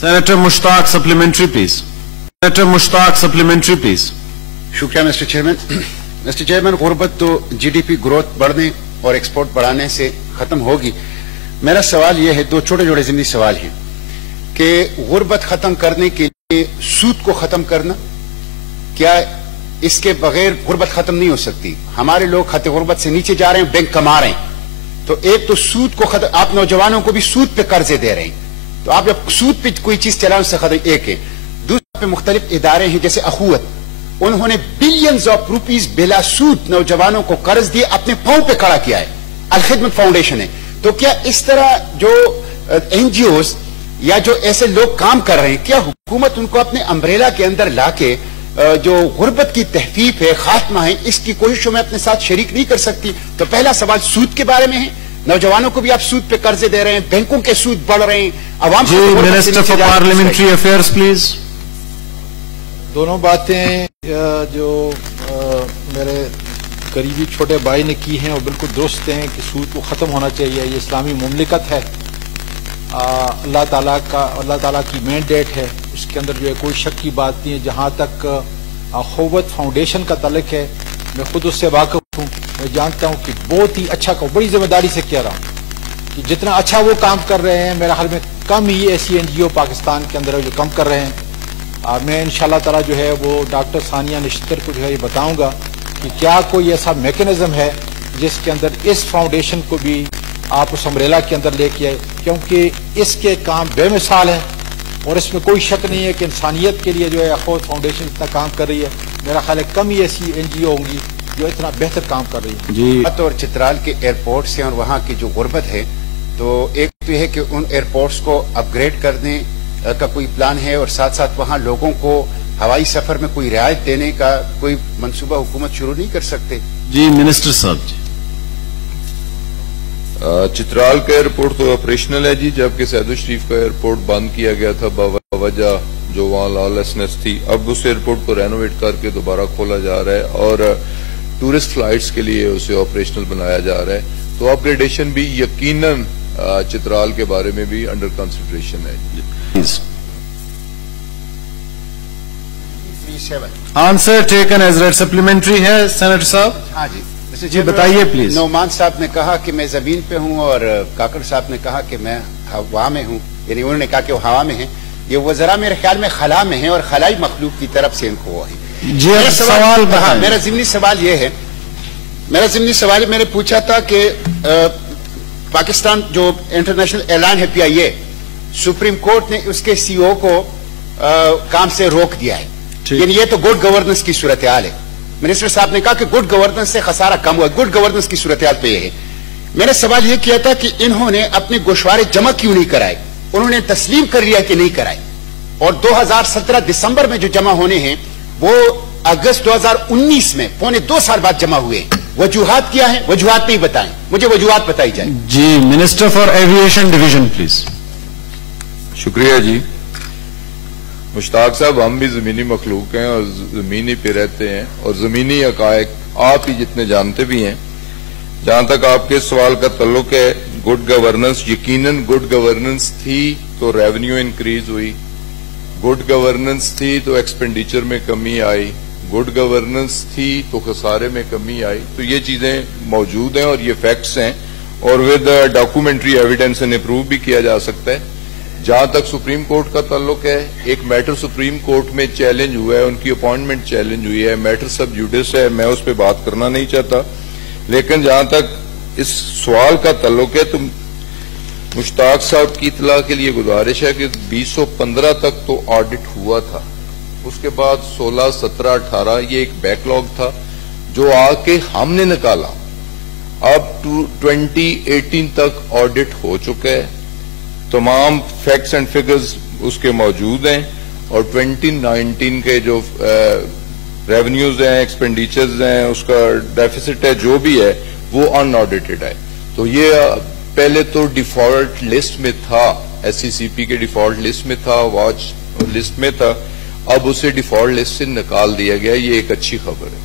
Senator Mushtaq, supplementary, please. Senator Mushtaq, supplementary, please. शुक्रिया mister chairman. Mister chairman, गुर्बत तो GDP growth बढ़ने और एक्सपोर्ट बढ़ाने से खत्म होगी। मेरा सवाल यह है, दो छोटे छोटे ज़िमनी सवाल हैं कि गुर्बत खत्म करने के लिए सूद को खत्म करना, क्या इसके बगैर गुर्बत खत्म नहीं हो सकती? हमारे लोग खत गुर्बत से नीचे जा रहे हैं, बैंक कमा रहे हैं, तो एक तो सूद को खत्म, आप नौजवानों को भी सूद पे कर्जे दे रहे हैं, तो आप जब सूद पे कोई चीज चलाएं उससे खत्म, एक है। दूसरे पे मुख्तलिफ इदारे हैं जैसे अखुवत, उन्होंने बिलियंस ऑफ रुपीज बिला सूद नौजवानों को कर्ज दिए, अपने पांव पे खड़ा किया है। अल खिदमत फाउंडेशन है। तो क्या इस तरह जो एनजीओज या जो ऐसे लोग काम कर रहे हैं, क्या हुकूमत उनको अपने अम्ब्रेला के अंदर लाके जो गुर्बत की तहफीफ है, खात्मा है, इसकी कोशिशों में अपने साथ शरीक नहीं कर सकती? तो पहला सवाल सूद के बारे में है। नौजवानों को भी आप सूद पे कर्जे दे रहे हैं, बैंकों के सूद बढ़ रहे हैं, अवाम को minister for parliamentary affairs please. दोनों बातें जो मेरे करीबी छोटे भाई ने की हैं वो बिल्कुल दुरुस्त हैं कि सूद को ख़त्म होना चाहिए। ये इस्लामी मुमलिकत है, अल्लाह ताला की मैंडेट है, उसके अंदर जो है कोई शक की बात नहीं है। जहाँ तक अखुवत फाउंडेशन का ताल्लुक है, मैं खुद उससे वाकिफ हूँ, मैं जानता हूँ कि बहुत ही अच्छा काम, बड़ी जिम्मेदारी से कह रहा हूँ कि जितना अच्छा वो काम कर रहे हैं, मेरे ख्याल में कम ही ऐसी एनजीओ पाकिस्तान के अंदर है जो कम कर रहे हैं। मैं इंशाल्लाह ताला जो है वो डॉक्टर सानिया निश्तर को जो है ये बताऊंगा कि क्या कोई ऐसा मैकेनिज्म है जिसके अंदर इस फाउंडेशन को भी आप उस अम्ब्रेला के अंदर लेके आए, क्योंकि इसके काम बेमिसाल हैं और इसमें कोई शक नहीं है कि इंसानियत के लिए जो है अखुवत फाउंडेशन इतना काम कर रही है। मेरा ख्याल है कम ही ऐसी एनजीओ होंगी जो इतना बेहतर काम कर रही है जी। और चित्राल के एयरपोर्ट से और वहाँ की जो गुर्बत है, तो एक तो यह है कि उन एयरपोर्ट्स को अपग्रेड करने का कोई प्लान है, और साथ साथ वहाँ लोगों को हवाई सफर में कोई रियायत देने का कोई मंसूबा हुकूमत शुरू नहीं कर सकते? जी मिनिस्टर साहब जी। चित्राल का एयरपोर्ट तो ऑपरेशनल है जी, जबकि सैदुल शरीफ का एयरपोर्ट बंद किया गया था बवजह जो वहाँ लॉलेसनेस थी। अब उस एयरपोर्ट को रेनोवेट करके दोबारा खोला जा रहा है और टूरिस्ट फ्लाइट्स के लिए उसे ऑपरेशनल बनाया जा रहा है। तो अपग्रेडेशन भी यकीनन चित्राल के बारे में भी अंडर कंसिडरेशन है। Answer taken as read. Supplementary है सेनेटर साहब। हाँ जी जी बताइए प्लीज। नौमान साहब ने कहा कि मैं जमीन पे हूँ और काकड़ साहब ने कहा कि मैं हवा में हूँ, यानी उन्होंने कहा कि वो हवा में है। ये वज़रा मेरे ख्याल में खला में है और खलाई मखलूक की तरफ से इनको हुआ है। जी सवाल मेरा ज़िमनी सवाल ये है, मैंने पूछा था कि पाकिस्तान जो इंटरनेशनल एलान है PIA, सुप्रीम कोर्ट ने उसके CEO को काम से रोक दिया है, यानी ये तो गुड गवर्नेंस की सूरत हाल है। मिनिस्टर साहब ने कहा कि गुड गवर्नेंस से खसारा कम हुआ, गुड गवर्नेंस की सूरत हाल पे ये है। मैंने सवाल ये किया था कि इन्होंने अपने गोशवारे जमा क्यों नहीं कराए? उन्होंने तस्लीम कर लिया कि नहीं कराए, और 2017 दिसंबर में जो जमा होने हैं वो अगस्त 2019 में पौने 2 साल बाद जमा हुए। वजूहात क्या है? वजूहात नहीं बताएं, मुझे वजूहात बताई जाए। जी minister for aviation division please. शुक्रिया जी। मुश्ताक साहब, हम भी जमीनी मखलूक हैं और जमीनी पे रहते हैं और जमीनी हकायक आप ही जितने जानते भी हैं। जहां तक आपके सवाल का तल्लुक है, गुड गवर्नेंस, यकीनन गुड गवर्नेंस थी तो रेवेन्यू इंक्रीज हुई, गुड गवर्नेंस थी तो एक्सपेंडिचर में कमी आई, गुड गवर्नेंस थी तो खसारे में कमी आई। तो ये चीजें मौजूद हैं और ये फैक्ट्स हैं और विद डॉक्यूमेंट्री एविडेंस इन्हें प्रूव भी किया जा सकता है। जहां तक सुप्रीम कोर्ट का ताल्लुक है, एक मैटर सुप्रीम कोर्ट में चैलेंज हुआ है, उनकी अपॉइंटमेंट चैलेंज हुई है, मैटर सब जुडिस है, मैं उस पर बात करना नहीं चाहता। लेकिन जहां तक इस सवाल का ताल्लुक है तो मुश्ताक साहब की इतला के लिए गुजारिश है कि 2015 तक तो ऑडिट हुआ था, उसके बाद 16, 17, 18 ये एक बैकलॉग था जो आके हमने निकाला। अब 2018 तक ऑडिट हो चुका है, तमाम फैक्ट्स एंड फिगर्स उसके मौजूद हैं और 2019 के जो रेवेन्यूज हैं, एक्सपेंडिचर्स हैं, उसका डेफिसिट है, जो भी है वो अनऑडिटेड है। तो ये पहले तो डिफॉल्ट लिस्ट में था, SCCP के डिफॉल्ट लिस्ट में था, वॉच लिस्ट में था, अब उसे डिफॉल्ट लिस्ट से निकाल दिया गया। ये एक अच्छी खबर है।